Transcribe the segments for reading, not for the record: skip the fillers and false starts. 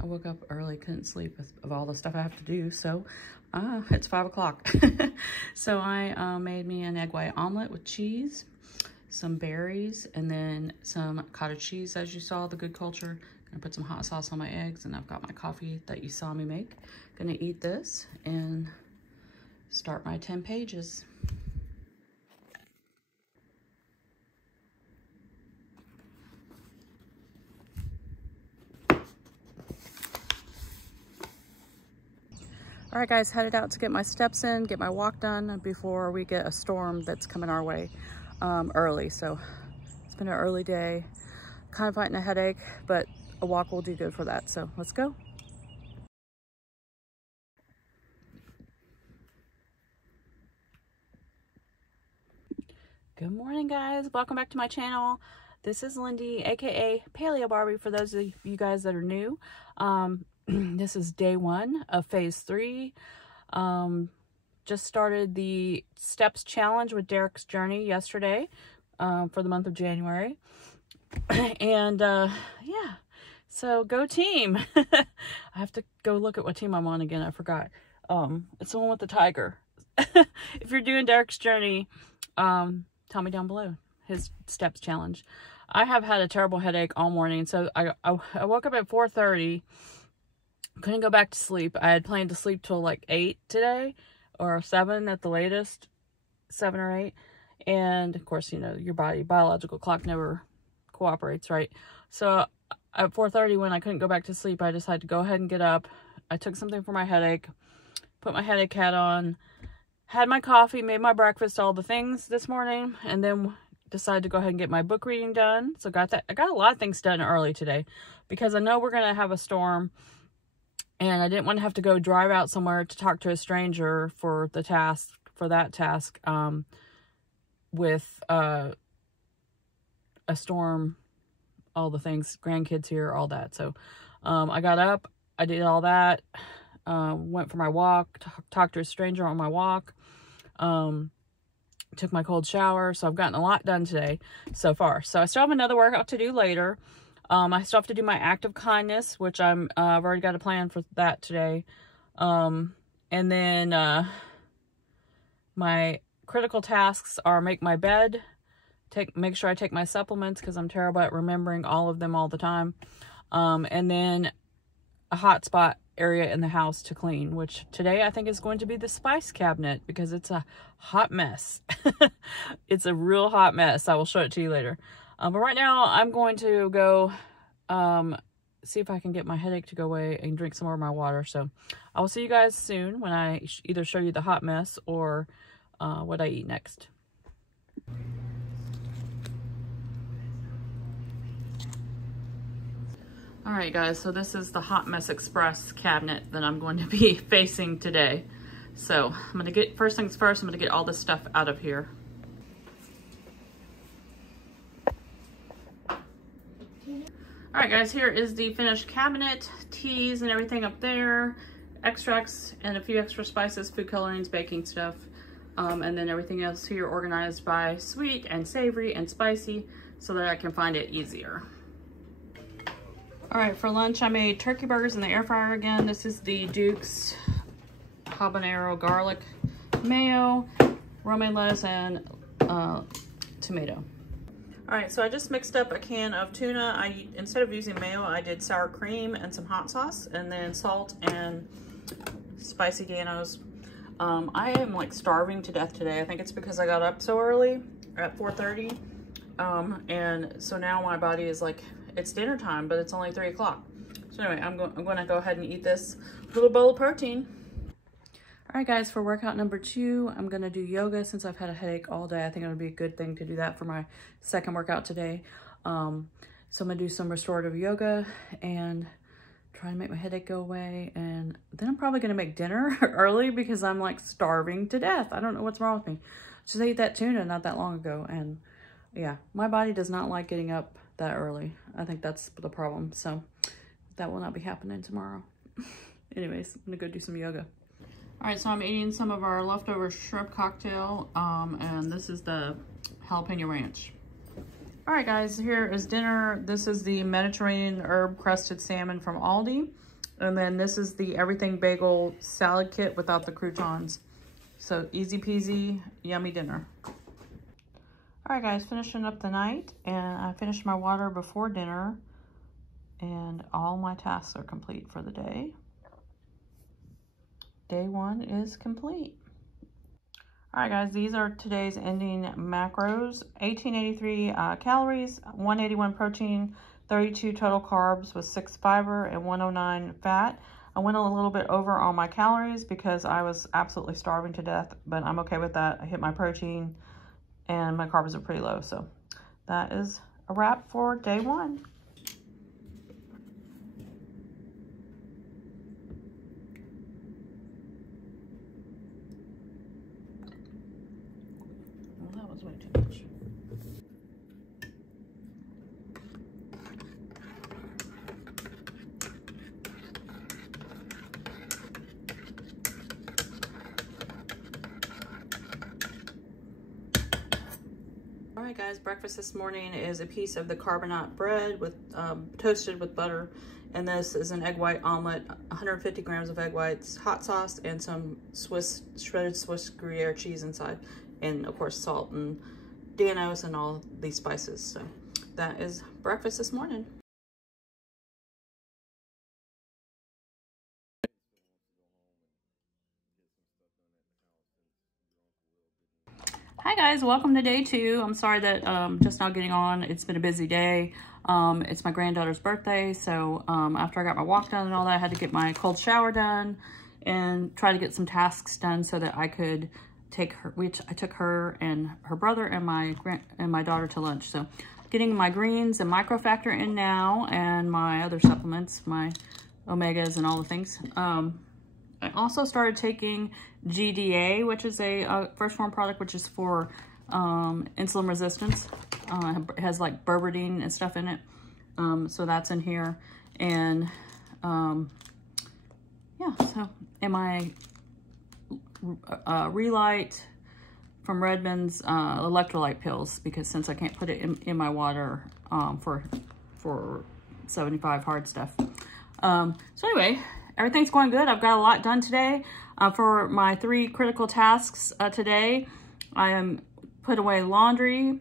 I woke up early, couldn't sleep of all the stuff I have to do. So it's 5 o'clock. So I made me an egg white omelet with cheese, some berries, and then some cottage cheese, as you saw, the Good Culture. Gonna put some hot sauce on my eggs, and I've got my coffee that you saw me make. Gonna eat this and start my 10 pages. All right, guys, headed out to get my steps in, get my walk done before we get a storm that's coming our way early. So it's been an early day, kind of fighting a headache, but a walk will do good for that. So let's go. Good morning, guys. Welcome back to my channel. This is Lindy, aka Paleobarbie, for those of you guys that are new. This is day 1 of phase 3. Just started the steps challenge with Derek's journey yesterday for the month of January. And yeah, so go team. I have to go look at what team I'm on again. I forgot. It's the one with the tiger. If you're doing Derek's journey, tell me down below his steps challenge. I have had a terrible headache all morning. So I woke up at 4:30. Couldn't go back to sleep. I had planned to sleep till like 8 today, or 7 at the latest, 7 or 8. And of course, you know, your biological clock never cooperates, right? So at 4:30, when I couldn't go back to sleep, I decided to go ahead and get up. I took something for my headache, put my headache hat on, had my coffee, made my breakfast, all the things this morning, and then decided to go ahead and get my book reading done. So I got a lot of things done early today because I know we're going to have a storm. And I didn't want to have to go drive out somewhere to talk to a stranger for that task, with a storm, all the things, grandkids here, all that. So I got up, I did all that, went for my walk, talked to a stranger on my walk, took my cold shower. So I've gotten a lot done today so far. So I still have another workout to do later. I still have to do my act of kindness, which I've already got a plan for that today. And then my critical tasks are make my bed, make sure I take my supplements because I'm terrible at remembering all of them all the time. And then a hot spot area in the house to clean, which today I think is going to be the spice cabinet because it's a hot mess. It's a real hot mess. I will show it to you later. But right now, I'm going to go see if I can get my headache to go away and drink some more of my water. So I will see you guys soon when I either show you the hot mess or what I eat next. All right, guys, so this is the Hot Mess Express cabinet that I'm going to be facing today. So I'm going to get, first things first, I'm going to get all this stuff out of here. All right, guys, here is the finished cabinet, teas and everything up there, extracts and a few extra spices, food colorings, baking stuff, and then everything else here organized by sweet and savory and spicy so that I can find it easier. All right, for lunch, I made turkey burgers in the air fryer again. This is the Duke's habanero garlic mayo, romaine lettuce, and tomato. All right, so I just mixed up a can of tuna. Instead of using mayo, I did sour cream and some hot sauce, and then salt and spicy Ganos. I am like starving to death today. I think it's because I got up so early at 4:30. And so now my body is like, it's dinner time, but it's only 3 o'clock. So anyway, I'm going to go ahead and eat this little bowl of protein. All right, guys, for workout number 2, I'm going to do yoga since I've had a headache all day. I think it would be a good thing to do that for my second workout today. So I'm going to do some restorative yoga and try to make my headache go away. And then I'm probably going to make dinner early because I'm like starving to death. I don't know what's wrong with me. Just ate that tuna not that long ago. And yeah, my body does not like getting up that early. I think that's the problem. So that will not be happening tomorrow. Anyways, I'm going to go do some yoga. All right, so I'm eating some of our leftover shrimp cocktail, and this is the jalapeno ranch. All right, guys, here is dinner. This is the Mediterranean herb crusted salmon from Aldi. And then this is the everything bagel salad kit without the croutons. So easy peasy, yummy dinner. All right, guys, finishing up the night, and I finished my water before dinner, and all my tasks are complete for the day. Day one is complete. All right, guys, these are today's ending macros. 1883 calories, 181 protein, 32 total carbs with 6 fiber, and 109 fat. I went a little bit over on my calories because I was absolutely starving to death, but I'm okay with that. I hit my protein, and my carbs are pretty low. So that is a wrap for day one. Well, that was way too much. All right, guys, breakfast this morning is a piece of the carbonate bread with toasted with butter, and this is an egg white omelet, 150 grams of egg whites, hot sauce, and some shredded Swiss Gruyere cheese inside, and of course salt and Danos and all these spices. So that is breakfast this morning. Hi guys, welcome to day two. I'm sorry that just now getting on. It's been a busy day. It's my granddaughter's birthday, so after I got my walk done and all that, I had to get my cold shower done and try to get some tasks done so that I could take her, which I took her and her brother and my daughter to lunch. So getting my greens and microfactor in now, and my other supplements, my omegas and all the things. I also started taking GDA, which is a fresh form product, which is for insulin resistance. It has like berberine and stuff in it. So that's in here. And yeah, so, and my Relight from Redmond's electrolyte pills, because since I can't put it in my water for 75 hard stuff. So anyway, everything's going good. I've got a lot done today. For my 3 critical tasks today, I am put away laundry,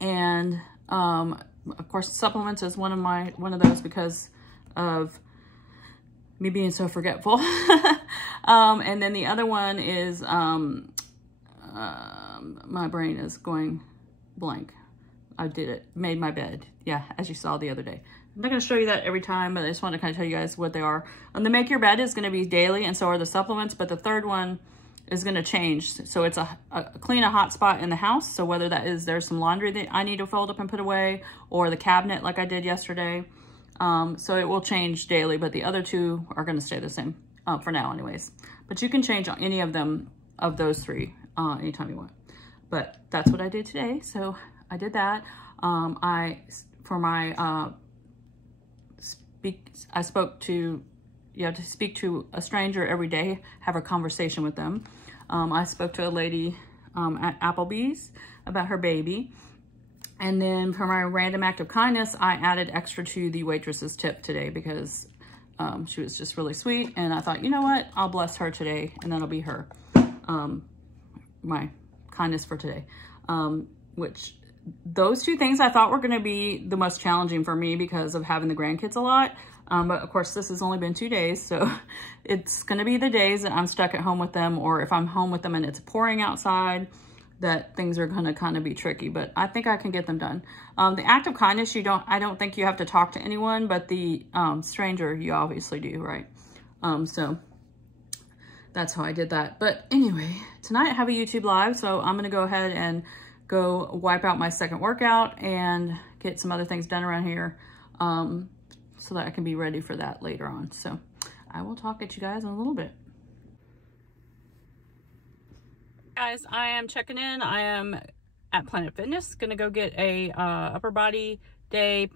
and of course supplements is one of those because of me being so forgetful. And then the other one is my brain is going blank. I did it, made my bed. Yeah, as you saw the other day. I'm not going to show you that every time, but I just want to kind of tell you guys what they are. And the make your bed is going to be daily, and so are the supplements, but the third one is going to change. So it's a clean a hot spot in the house. So whether that is there's some laundry that I need to fold up and put away, or the cabinet like I did yesterday. So it will change daily, but the other 2 are going to stay the same for now anyways. But you can change any of them, of those 3, anytime you want. But that's what I did today. So I did that. I spoke to, you have to speak to a stranger every day, have a conversation with them. I spoke to a lady at Applebee's about her baby. And then for my random act of kindness, I added extra to the waitress's tip today because she was just really sweet. And I thought, you know what, I'll bless her today, and that'll be her, my kindness for today. Which those 2 things I thought were going to be the most challenging for me because of having the grandkids a lot. But of course, this has only been 2 days, so it's going to be the days that I'm stuck at home with them, or if I'm home with them and it's pouring outside, that things are going to kind of be tricky. But I think I can get them done. The act of kindness, I don't think you have to talk to anyone, but the stranger, you obviously do, right? So that's how I did that. But anyway, tonight I have a YouTube live, so I'm going to go ahead and go wipe out my second workout and get some other things done around here so that I can be ready for that later on. So I will talk at you guys in a little bit. Guys, I am checking in. I am at Planet Fitness, gonna go get a upper body day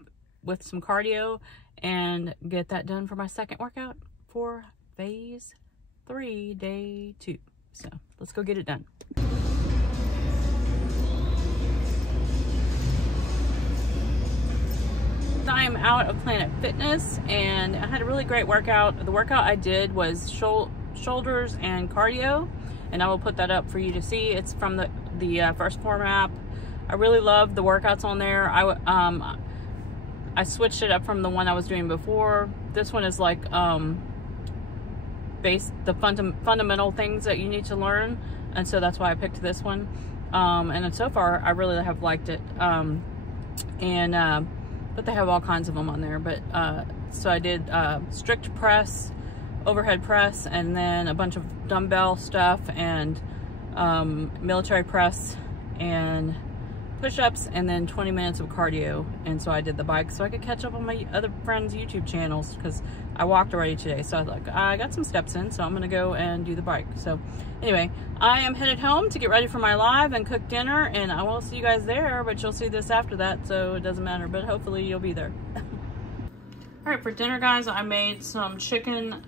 with some cardio and get that done for my second workout for phase 3, day 2. So let's go get it done. I am out of Planet Fitness and I had a really great workout. The workout I did was shoulders and cardio, and I will put that up for you to see. It's from the First Form app. I really love the workouts on there. I switched it up from the one I was doing before. This one is like the fundamental things that you need to learn, and so that's why I picked this one. And so far I really have liked it. But they have all kinds of them on there. But so I did strict press, overhead press, and then a bunch of dumbbell stuff, and military press, and push-ups, and then 20 minutes of cardio. And so I did the bike so I could catch up on my other friends' YouTube channels, because I walked already today. So I was like, I got some steps in, so I'm gonna go and do the bike. So anyway, I am headed home to get ready for my live and cook dinner, and I will see you guys there, but you'll see this after that, so it doesn't matter, but hopefully you'll be there. All right, for dinner, guys, I made some chicken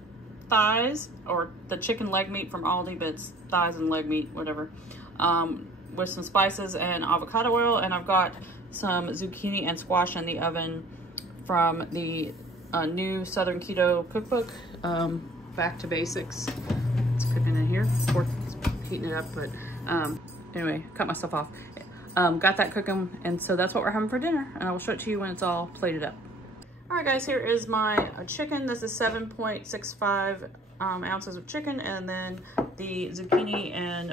thighs, or the chicken leg meat from Aldi, but it's thighs and leg meat, whatever, with some spices and avocado oil. And I've got some zucchini and squash in the oven from the new Southern Keto cookbook, Back to Basics. It's cooking in here, it's heating it up, but anyway, cut myself off. Got that cooking, and so that's what we're having for dinner, and I will show it to you when it's all plated up. All right, guys, here is my chicken. This is 7.65 ounces of chicken, and then the zucchini and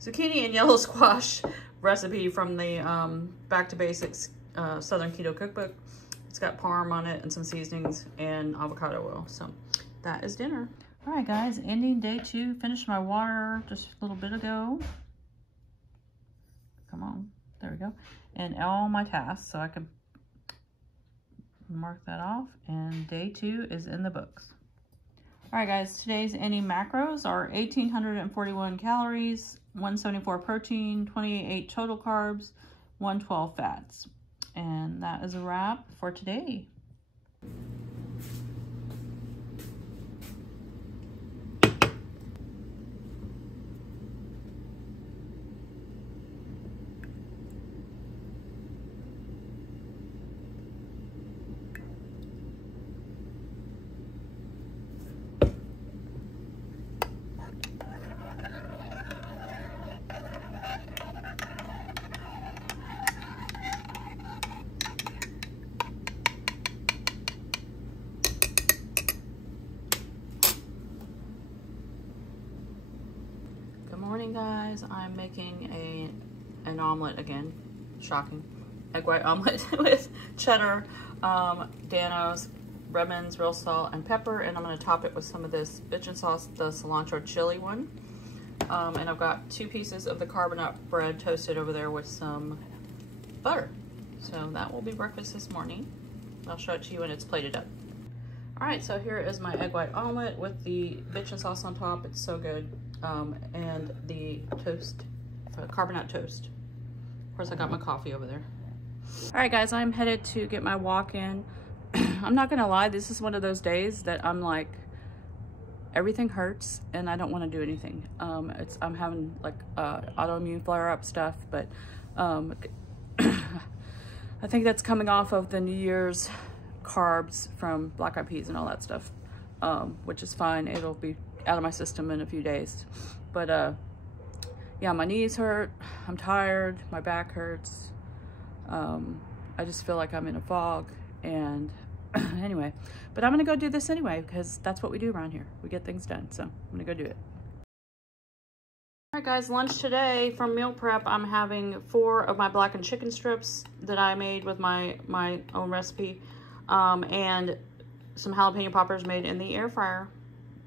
zucchini and yellow squash recipe from the Back to Basics Southern Keto cookbook. It's got parm on it and some seasonings and avocado oil. So that is dinner. All right, guys, ending day 2. Finished my water just a little bit ago. Come on, there we go. And all my tasks, so I could mark that off. And day 2 is in the books. All right, guys, today's ending macros are 1,841 calories, 174 protein, 28 total carbs, 112 fats. And that is a wrap for today. Morning, guys. I'm making an omelet again. Shocking. Egg white omelet with cheddar, Danos, Redmond's real salt and pepper, and I'm going to top it with some of this bitchin' sauce, the cilantro chili one. And I've got 2 pieces of the carbonate bread toasted over there with some butter. So that will be breakfast this morning. I'll show it to you when it's plated up. All right, so here is my egg white omelet with the bitchin' sauce on top. It's so good. And the toast, carbonate toast. Of course, I got my coffee over there. All right, guys, I'm headed to get my walk in. I'm not gonna lie, this is one of those days that I'm like, everything hurts and I don't want to do anything. I'm having like autoimmune flare-up stuff, but I think that's coming off of the New Year's carbs from black eyed peas and all that stuff, which is fine. It'll be out of my system in a few days. But yeah, my knees hurt, I'm tired, my back hurts. I just feel like I'm in a fog, and anyway, but I'm gonna go do this anyway because that's what we do around here. We get things done, so I'm gonna go do it. All right, guys, lunch today from meal prep. I'm having 4 of my blackened chicken strips that I made with my own recipe, and some jalapeno poppers made in the air fryer.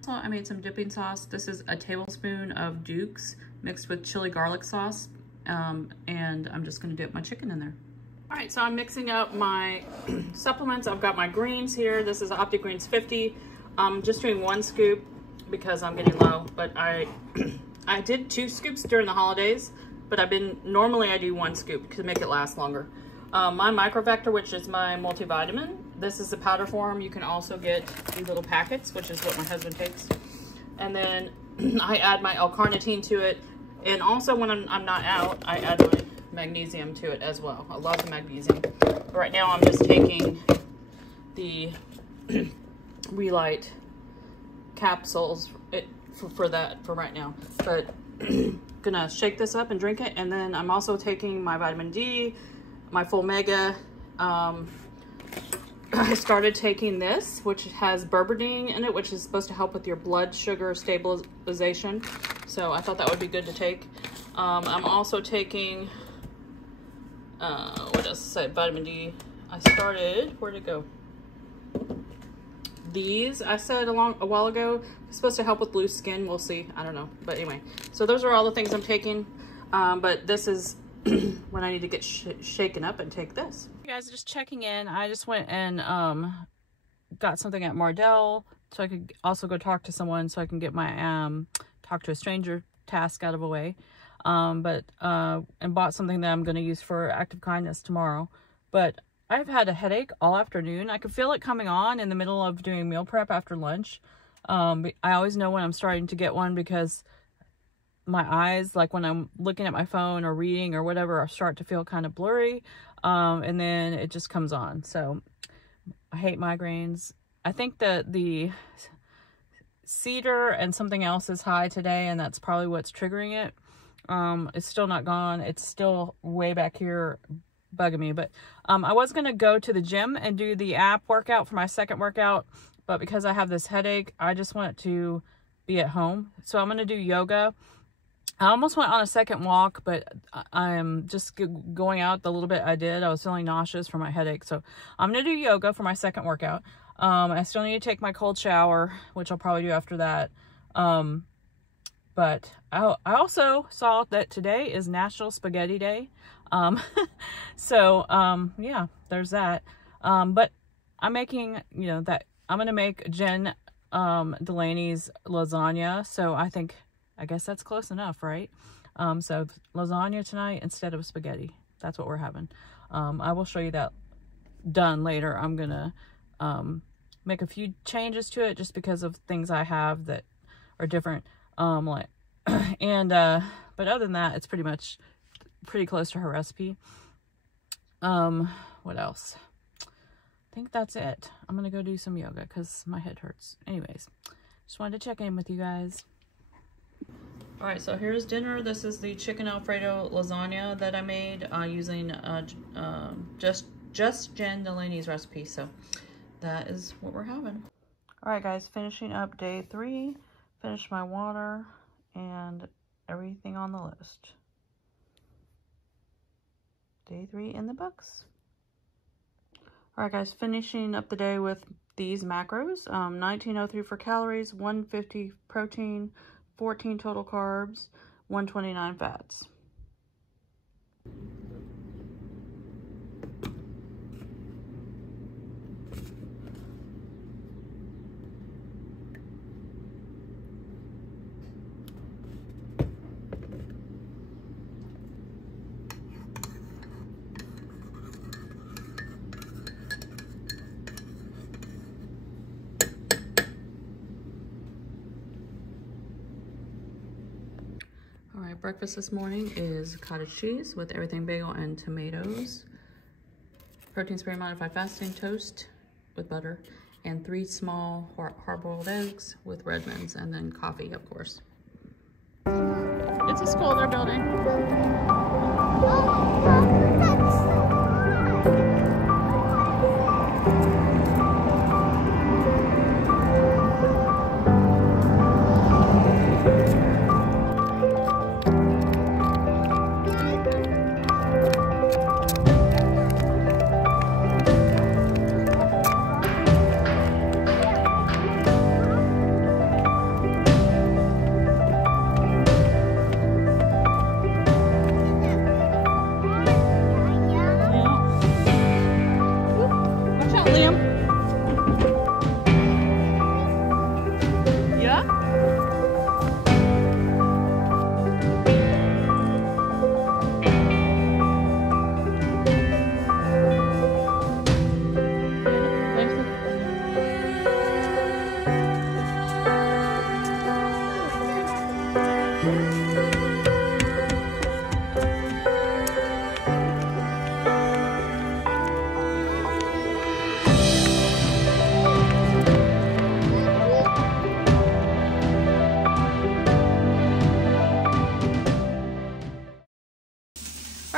So I made some dipping sauce. This is a tablespoon of Duke's mixed with chili garlic sauce, and I'm just gonna dip my chicken in there. All right, so I'm mixing up my supplements. I've got my greens here. This is Opti Greens 50. I'm just doing 1 scoop because I'm getting low, but I did 2 scoops during the holidays, but normally I do 1 scoop to make it last longer. My Microvector, which is my multivitamin, this is the powder form. You can also get these little packets, which is what my husband takes. And then I add my L-carnitine to it. And also when I'm not out, I add my magnesium to it as well. I love the magnesium. Right now I'm just taking the Relight capsules for right now. But gonna shake this up and drink it. And then I'm also taking my vitamin D, my full mega. I started taking this, which has berberine in it, which is supposed to help with your blood sugar stabilization. So I thought that would be good to take. I'm also taking, what else say, vitamin D. I started, where'd it go? These, I said a while ago, it's supposed to help with loose skin. We'll see, I don't know. But anyway, so those are all the things I'm taking. But this is when I need to get shaken up and take this. You guys, just checking in. I just went and got something at Mardell so I could also go talk to someone, so I can get my talk to a stranger task out of the way. And bought something that I'm going to use for Act of Kindness tomorrow. But I've had a headache all afternoon. I could feel it coming on in the middle of doing meal prep after lunch. I always know when I'm starting to get one because my eyes, like when I'm looking at my phone or reading or whatever, I start to feel kind of blurry. And then it just comes on. So I hate migraines. I think that the cedar and something else is high today, and that's probably what's triggering it. It's still not gone. It's still way back here bugging me. But I was going to go to the gym and do the app workout for my second workout. But because I have this headache, I just want it to be at home. So I'm going to do yoga. I almost went on a second walk, but I'm just going out the little bit I did. I was feeling nauseous from my headache. So I'm going to do yoga for my second workout. I still need to take my cold shower, which I'll probably do after that. But I also saw that today is National Spaghetti Day. Yeah, there's that. But I'm making, you know, that I'm going to make Jen Delaney's lasagna. So I guess that's close enough, right? So lasagna tonight instead of spaghetti. That's what we're having. I will show you that done later. I'm gonna make a few changes to it just because of things I have that are different. But other than that, it's pretty close to her recipe. What else? I think that's it. I'm gonna go do some yoga because my head hurts. Anyways, just wanted to check in with you guys. All right, so here's dinner. This is the chicken Alfredo lasagna that I made using just Jen Delaney's recipe. So that is what we're having. All right, guys, finishing up day 3. Finished my water and everything on the list. Day 3 in the books. All right, guys, finishing up the day with these macros. 1903 for calories, 150 protein, 14 total carbs, 129 fats. All right, breakfast this morning is cottage cheese with everything bagel and tomatoes, protein spray modified fasting toast with butter, and 3 small hard-boiled eggs with Redmonds, and then coffee, of course. It's a school they're building.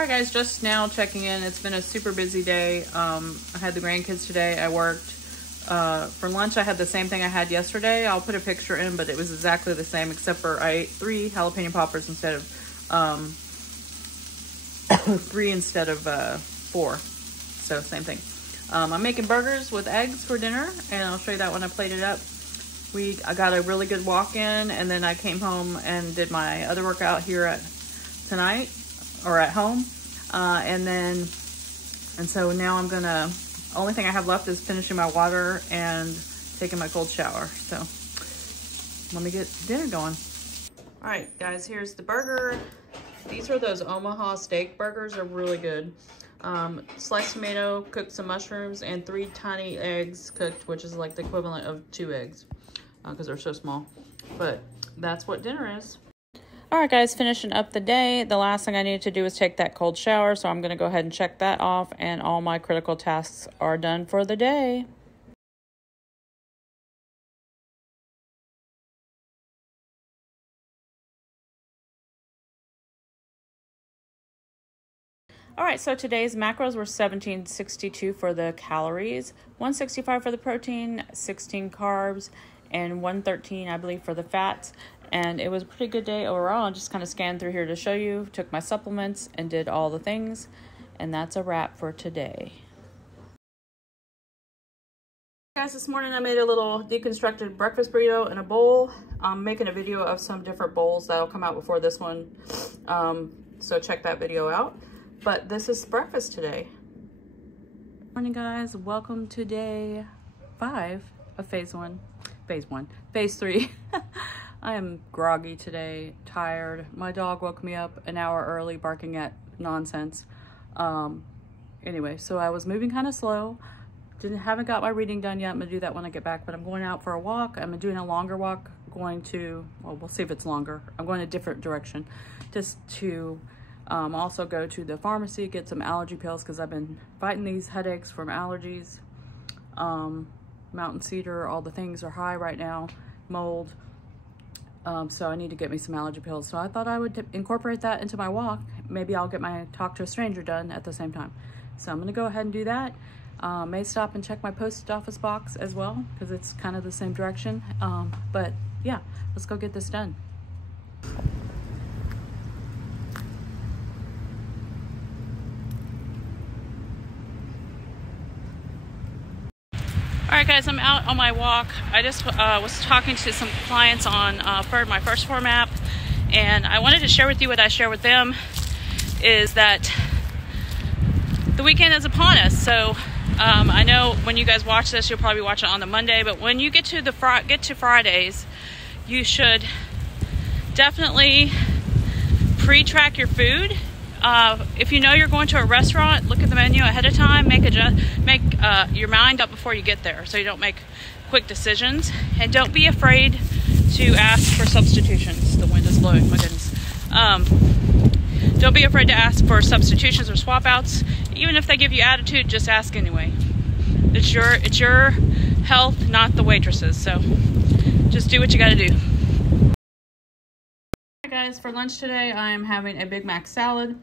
right, guys, just now checking in. It's been a super busy day. I had the grandkids today. I worked. For lunch, I had the same thing I had yesterday. I'll put a picture in, but it was exactly the same, except for I ate 3 jalapeno poppers instead of 3 instead of 4. So same thing. I'm making burgers with eggs for dinner, and I'll show you that when I plate it up. I got a really good walk in, and then I came home and did my other workout here tonight, or at home. And so now I'm gonna, only thing I have left is finishing my water and taking my cold shower. So let me get dinner going. All right, guys, here's the burger. These are those Omaha steak burgers. They're really good. Sliced tomato, cooked some mushrooms, and 3 tiny eggs cooked, which is like the equivalent of 2 eggs because they're so small. But that's what dinner is. All right, guys, finishing up the day. The last thing I need to do is take that cold shower, so I'm going to go ahead and check that off, and all my critical tasks are done for the day. All right, so today's macros were 1762 for the calories, 165 for the protein, 16 carbs, and 113, I believe, for the fats. And it was a pretty good day overall. I just kind of scanned through here to show you, took my supplements, and did all the things. And that's a wrap for today. Guys, this morning I made a little deconstructed breakfast burrito in a bowl. I'm making a video of some different bowls that'll come out before this one. So check that video out. But this is breakfast today. Morning, guys. Welcome to day 5 of phase 3. I am groggy today, tired. My dog woke me up an hour early barking at nonsense. Anyway, so I was moving kind of slow. Haven't got my reading done yet. I'm gonna do that when I get back, but I'm going out for a walk. I'm doing a longer walk, going to, well, we'll see if it's longer. I'm going a different direction just to also go to the pharmacy, get some allergy pills because I've been fighting these headaches from allergies. Mountain cedar, all the things are high right now, mold. So I need to get me some allergy pills. So I thought I would incorporate that into my walk. Maybe I'll get my talk to a stranger done at the same time. So I'm gonna go ahead and do that. May stop and check my post office box as well because it's kind of the same direction. But yeah, let's go get this done. All right, guys, I'm out on my walk. I just was talking to some clients on for my first form app, and I wanted to share with you what I share with them is that the weekend is upon us. So I know when you guys watch this, you'll probably watch it on the Monday, but when you get to Fridays, you should definitely pre-track your food. If you know you're going to a restaurant, look at the menu ahead of time, make your mind up before you get there so you don't make quick decisions. And don't be afraid to ask for substitutions. The wind is blowing, my goodness. Don't be afraid to ask for substitutions or swap outs. Even if they give you attitude, just ask anyway. It's your health, not the waitress's. So just do what you gotta do. Guys, for lunch today I'm having a Big Mac salad.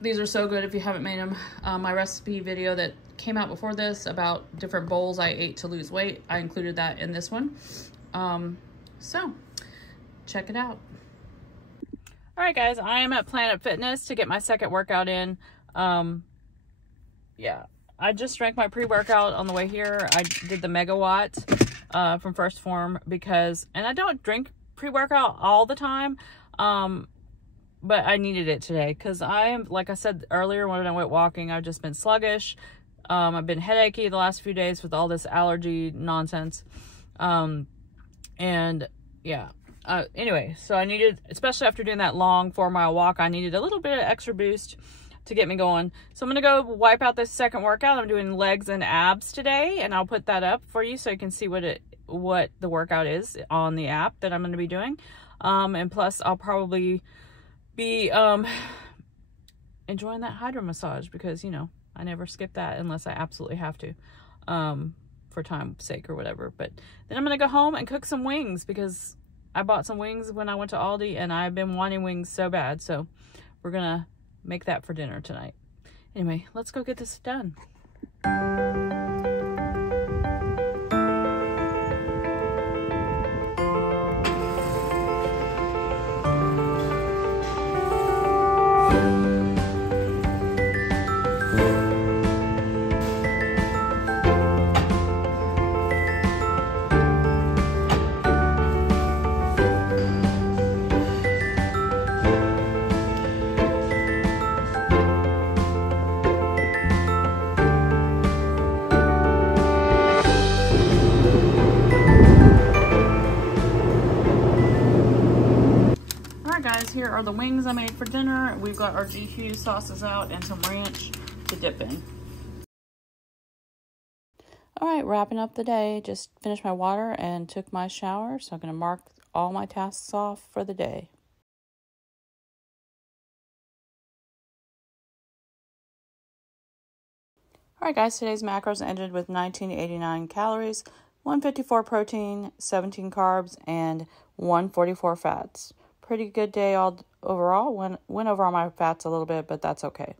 These are so good if you haven't made them. My recipe video that came out before this about different bowls I ate to lose weight, I included that in this one. So check it out. All right, guys, I am at Planet Fitness to get my second workout in. Yeah, I just drank my pre-workout on the way here. I did the megawatt from First Form because, and I don't drink pre-workout all the time, but I needed it today because I am, like I said earlier when I went walking, I've just been sluggish. I've been headachy the last few days with all this allergy nonsense. And yeah, anyway, so I needed, especially after doing that long 4-mile walk, I needed a little bit of extra boost to get me going. So I'm gonna go wipe out this second workout. I'm doing legs and abs today, and I'll put that up for you so you can see what the workout is on the app that I'm going to be doing. And plus I'll probably be enjoying that hydro massage because, you know, I never skip that unless I absolutely have to for time's sake or whatever. But then I'm going to go home and cook some wings because I bought some wings when I went to Aldi and I've been wanting wings so bad. So we're going to make that for dinner tonight. Anyway, let's go get this done. Here are the wings I made for dinner. We've got our GQ sauces out and some ranch to dip in. All right, wrapping up the day. Just finished my water and took my shower. So I'm going to mark all my tasks off for the day. All right, guys, today's macros ended with 1989 calories, 154 protein, 17 carbs, and 144 fats. Pretty good day all overall. Went over all my fats a little bit, but that's okay.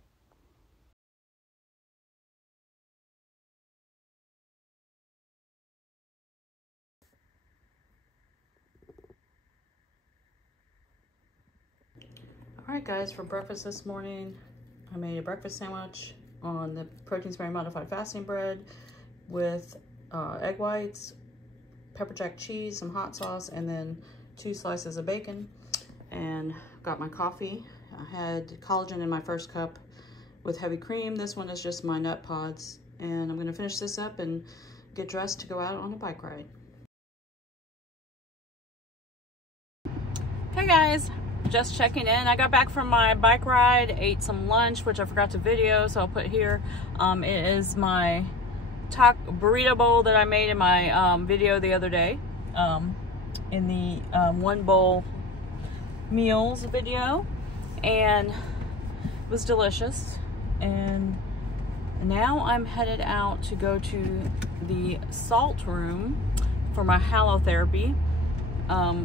All right, guys, for breakfast this morning, I made a breakfast sandwich on the protein sparing modified fasting bread with egg whites, pepper jack cheese, some hot sauce, and then 2 slices of bacon. And got my coffee. I had collagen in my first cup with heavy cream. This one is just my nut pods. And I'm gonna finish this up and get dressed to go out on a bike ride. Hey guys, just checking in. I got back from my bike ride, ate some lunch, which I forgot to video, so I'll put here. It is my burrito bowl that I made in my video the other day. In the 1 bowl meals video, and it was delicious. And now I'm headed out to go to the salt room for my halotherapy,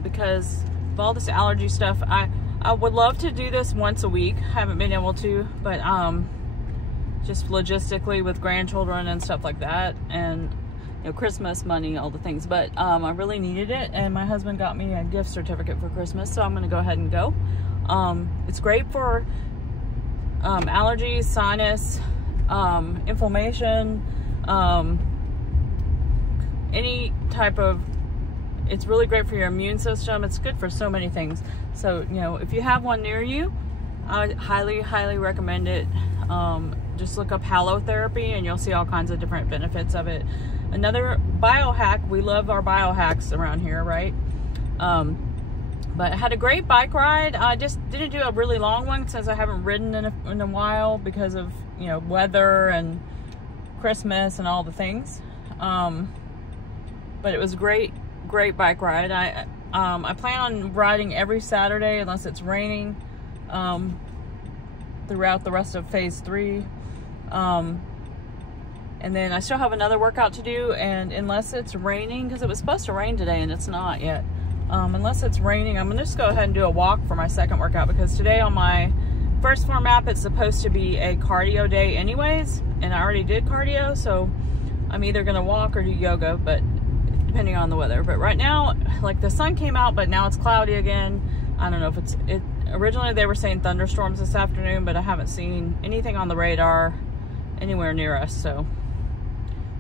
because of all this allergy stuff. I would love to do this once a week. Haven't been able to, but just logistically with grandchildren and stuff like that, and you know, Christmas money, all the things, but I really needed it, and my husband got me a gift certificate for Christmas, so I'm gonna go ahead and go. It's great for allergies, sinus, inflammation, any type of, it's really great for your immune system. It's good for so many things. So, you know, if you have one near you, I highly recommend it. Just look up halotherapy and you'll see all kinds of different benefits of it. Another biohack, we love our biohacks around here, right? But I had a great bike ride. I just didn't do a really long one since I haven't ridden in a while because of, you know, weather and Christmas and all the things. But it was a great bike ride. I plan on riding every Saturday unless it's raining throughout the rest of phase 3. And then I still have another workout to do, and unless it's raining, because it was supposed to rain today and it's not yet, unless it's raining, I'm gonna just go ahead and do a walk for my second workout, because today on my first form app it's supposed to be a cardio day anyways, and I already did cardio, so I'm either gonna walk or do yoga, but depending on the weather. But right now, like, the sun came out, but now it's cloudy again. I don't know if it's originally they were saying thunderstorms this afternoon, but I haven't seen anything on the radar anywhere near us, so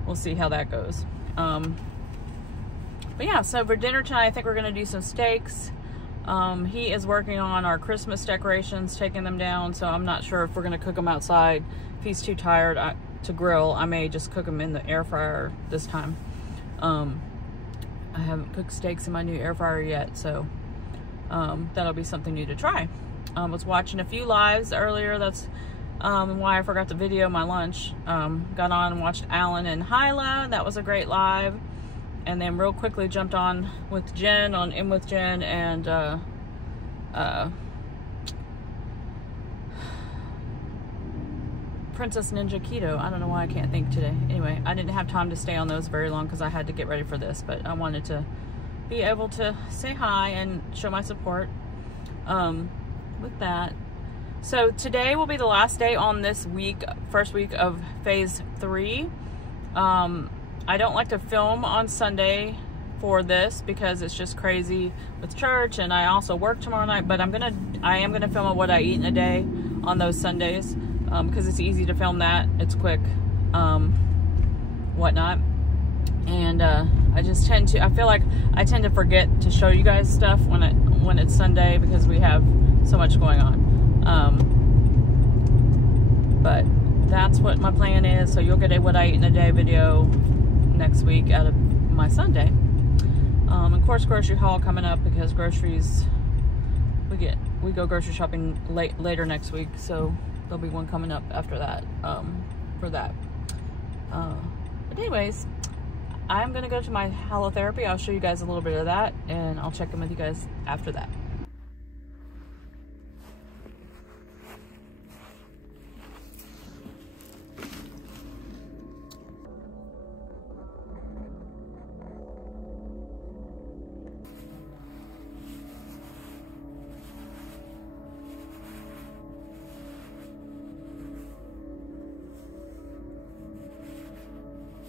we'll see how that goes. But yeah, so for dinner tonight, I think we're gonna do some steaks. He is working on our Christmas decorations, taking them down, so I'm not sure if we're gonna cook them outside. If he's too tired to grill, I may just cook them in the air fryer this time. I haven't cooked steaks in my new air fryer yet, so that'll be something new to try. I was watching a few lives earlier. That's why I forgot to video my lunch. Got on and watched Alan and Hyla. That was a great live. And then real quickly jumped on with Jen on In With Jen and Princess Ninja Keto. I don't know why I can't think today. Anyway, I didn't have time to stay on those very long because I had to get ready for this, but I wanted to be able to say hi and show my support with that. So today will be the last day on this week, first week of phase 3. I don't like to film on Sunday for this because it's just crazy with church, and I also work tomorrow night, but I am gonna film what I eat in a day on those Sundays, because it's easy to film that, it's quick, whatnot. And I just I feel like I tend to forget to show you guys stuff when it's Sunday because we have so much going on. But that's what my plan is. So you'll get a what I eat in a day video next week out of my Sunday. Of course, grocery haul coming up because groceries, we go grocery shopping later next week. So there'll be one coming up after that, for that. But anyways, I'm gonna go to my halotherapy. I'll show you guys a little bit of that, and I'll check in with you guys after that.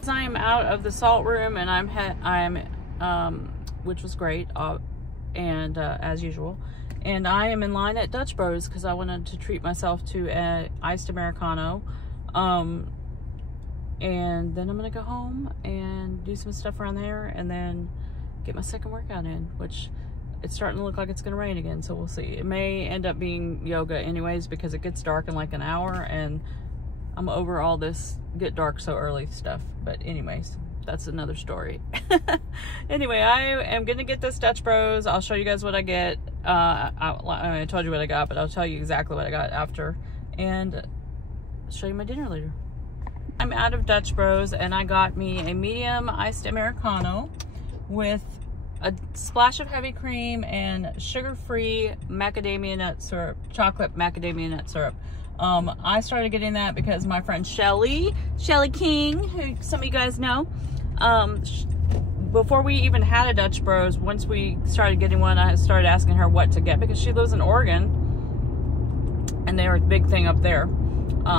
I am out of the salt room, and I'm which was great, and as usual, and I am in line at Dutch Bros because I wanted to treat myself to an iced Americano, and then I'm gonna go home and do some stuff around there, and then get my second workout in, which it's starting to look like it's gonna rain again, so we'll see. It may end up being yoga anyways because it gets dark in like an hour, and I'm over all this get dark so early stuff. But anyways, that's another story. Anyway, I am gonna get this Dutch Bros. I'll show you guys what I get. I told you what I got, but I'll tell you exactly what I got after, and show you my dinner later. I'm out of Dutch Bros, and I got me a medium iced Americano with a splash of heavy cream and sugar-free macadamia nut syrup, chocolate macadamia nut syrup. I started getting that because my friend Shelly King, who some of you guys know, before we even had a Dutch Bros, once we started getting one, I started asking her what to get because she lives in Oregon and they're a big thing up there.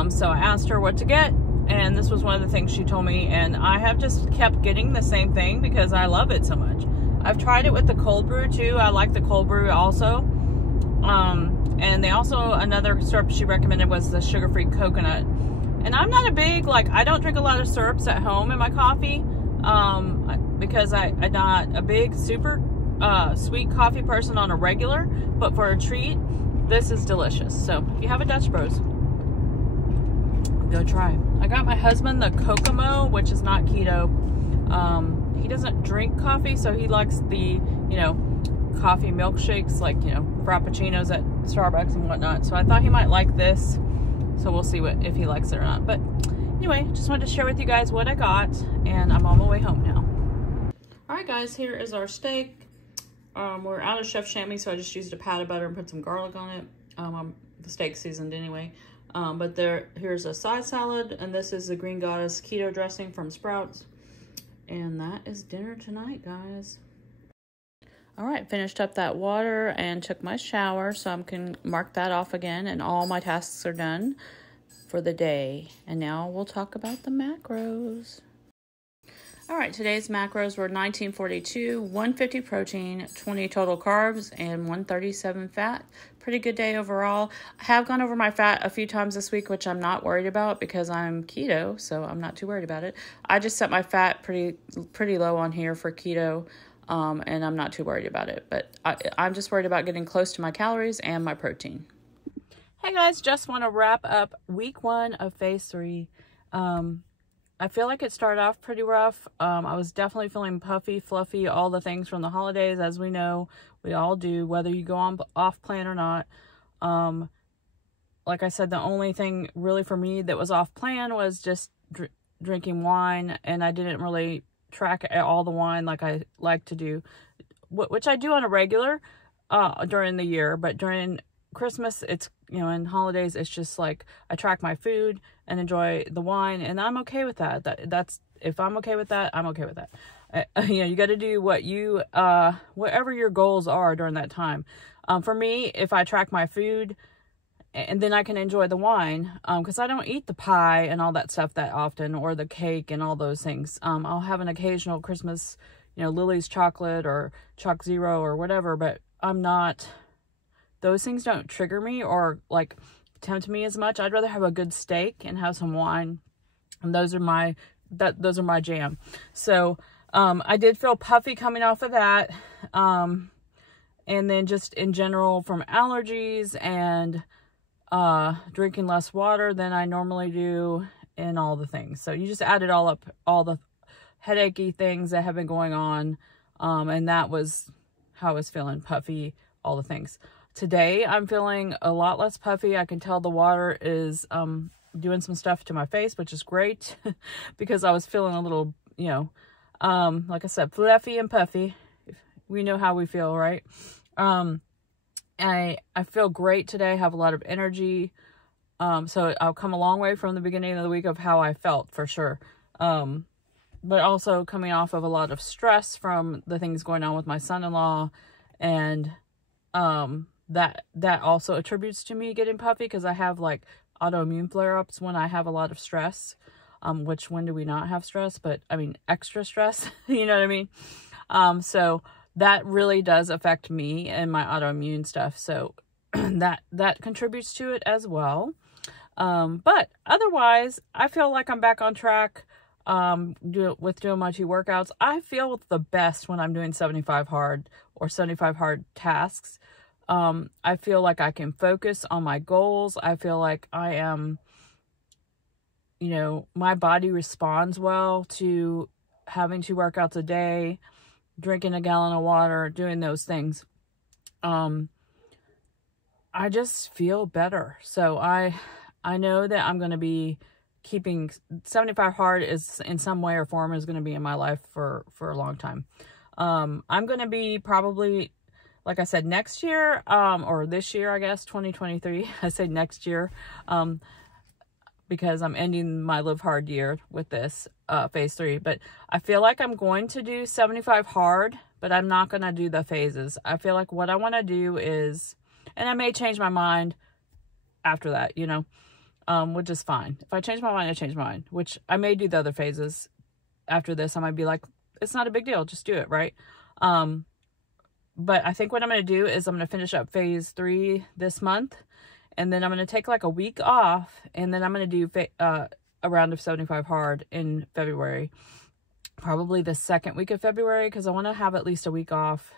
So I asked her what to get, and this was one of the things she told me, and I have just kept getting the same thing because I love it so much. I've tried it with the cold brew too. I like the cold brew also. And they also, another syrup she recommended was the sugar-free coconut. And I'm not a big, I don't drink a lot of syrups at home in my coffee, because I'm not a big super sweet coffee person on a regular, but for a treat, this is delicious. So if you have a Dutch Bros, go try. I got my husband the Kokomo, which is not keto. He doesn't drink coffee, so he likes the, coffee milkshakes, frappuccinos at Starbucks and whatnot. So I thought he might like this. So we'll see if he likes it or not. But anyway, just wanted to share with you guys what I got, and I'm on my way home now. All right, guys, here is our steak. We're out of Chef Chamois, so I just used a pat of butter and put some garlic on it. The steak seasoned anyway. But here's a side salad, and this is the Green Goddess keto dressing from Sprouts. And that is dinner tonight, guys. All right, finished up that water and took my shower, so I can mark that off again, and all my tasks are done for the day. And now we'll talk about the macros. All right, today's macros were 1942, 150 protein, 20 total carbs, and 137 fat. Pretty good day overall. I have gone over my fat a few times this week, which I'm not worried about because I'm keto, so I'm not too worried about it. I just set my fat pretty low on here for keto, and I'm not too worried about it. But I'm just worried about getting close to my calories and my protein. Hey guys, just want to wrap up week 1 of phase 3. I feel like it started off pretty rough. I was definitely feeling puffy, fluffy, all the things from the holidays, as we know, we all do, whether you go on off plan or not. Like I said, the only thing really for me that was off plan was just drinking wine, and I didn't really track all the wine like I like to do, which I do on a regular during the year, but during Christmas, it's, and holidays, it's just like I track my food and enjoy the wine, and I'm okay with that. That's if I'm okay with that, I'm okay with that. You got to do what you whatever your goals are during that time. For me, if I track my food and then I can enjoy the wine, because I don't eat the pie and all that stuff that often, or the cake and all those things. I'll have an occasional Christmas, you know, Lily's chocolate or Choc Zero or whatever, but I'm not, those things don't trigger me or like tempt me as much. I'd rather have a good steak and have some wine, and those are my jam. So I did feel puffy coming off of that, and then just in general from allergies and drinking less water than I normally do, and all the things. So you just add it all up, all the headachy things that have been going on, and that was how I was feeling, puffy, all the things. Today I'm feeling a lot less puffy. I can tell the water is doing some stuff to my face, which is great because I was feeling a little, you know, like I said, fluffy and puffy. We know how we feel, right? I feel great today. I have a lot of energy. So I'll come a long way from the beginning of the week of how I felt, for sure. But also coming off of a lot of stress from the things going on with my son-in-law, and that also attributes to me getting puffy, because I have like autoimmune flare-ups when I have a lot of stress, which when do we not have stress? But I mean, extra stress, you know what I mean? So that really does affect me and my autoimmune stuff. So that contributes to it as well. But otherwise, I feel like I'm back on track with doing my 2 workouts. I feel the best when I'm doing 75 hard or 75 hard tasks. I feel like I can focus on my goals. I feel like I am, you know, my body responds well to having 2 workouts a day, drinking a gallon of water, doing those things. I just feel better. So I know that I'm going to be keeping 75 hard is in some way or form is going to be in my life for a long time. I'm going to be probably, like I said, next year, or this year, I guess, 2023. I say next year, because I'm ending my Live Hard year with this, phase 3. But I feel like I'm going to do 75 hard, but I'm not going to do the phases. I feel like what I want to do is, and I may change my mind after that, you know, which is fine. If I change my mind, I change my mind, which I may do the other phases after this. I might be like, it's not a big deal, just do it, right? But I think what I'm going to do is I'm going to finish up phase 3 this month, and then I'm going to take like a week off, and then I'm going to do a round of 75 hard in February, probably the 2nd week of February, because I want to have at least a week off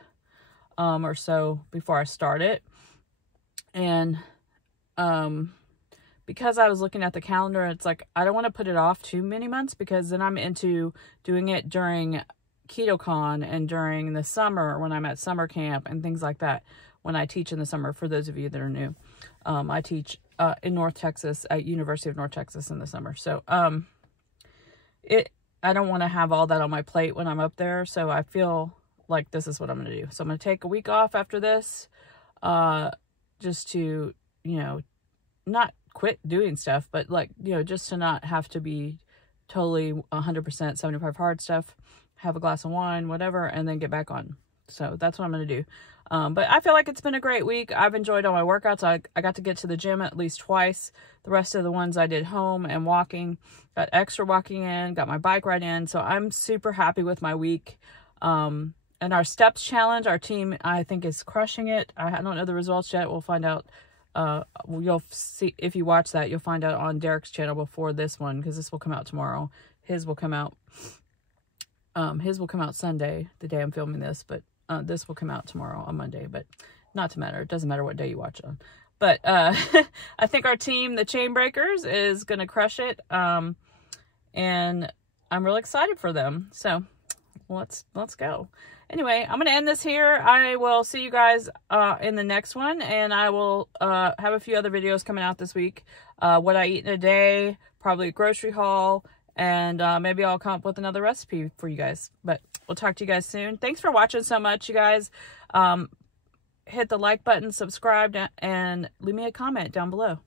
or so before I start it. And because I was looking at the calendar, it's like I don't want to put it off too many months, because then I'm into doing it during KetoCon and during the summer when I'm at summer camp and things like that, when I teach in the summer. For those of you that are new, I teach in North Texas at University of North Texas in the summer. So I don't want to have all that on my plate when I'm up there. So I feel like this is what I'm going to do. So I'm going to take a week off after this, just to, you know, not quit doing stuff, but like, you know, just to not have to be totally 100% 75 hard stuff, have a glass of wine, whatever, and then get back on. So that's what I'm going to do. But I feel like it's been a great week. I've enjoyed all my workouts. I got to get to the gym at least twice. The rest of the ones I did home and walking, got extra walking in, got my bike ride in. So I'm super happy with my week. And our steps challenge, our team, I think, is crushing it. I don't know the results yet. We'll find out. You'll see, if you watch that, you'll find out on Derek's channel before this one, because this will come out tomorrow. His will come out Sunday, the day I'm filming this, but this will come out tomorrow on Monday, but not to matter. It doesn't matter what day you watch it on. But I think our team, the Chain Breakers, is going to crush it. And I'm really excited for them. So let's go. Anyway, I'm going to end this here. I will see you guys in the next one, and I will have a few other videos coming out this week. What I eat in a day, probably a grocery haul, and maybe I'll come up with another recipe for you guys. But we'll talk to you guys soon. Thanks for watching so much, you guys. Hit the like button, subscribe, and leave me a comment down below.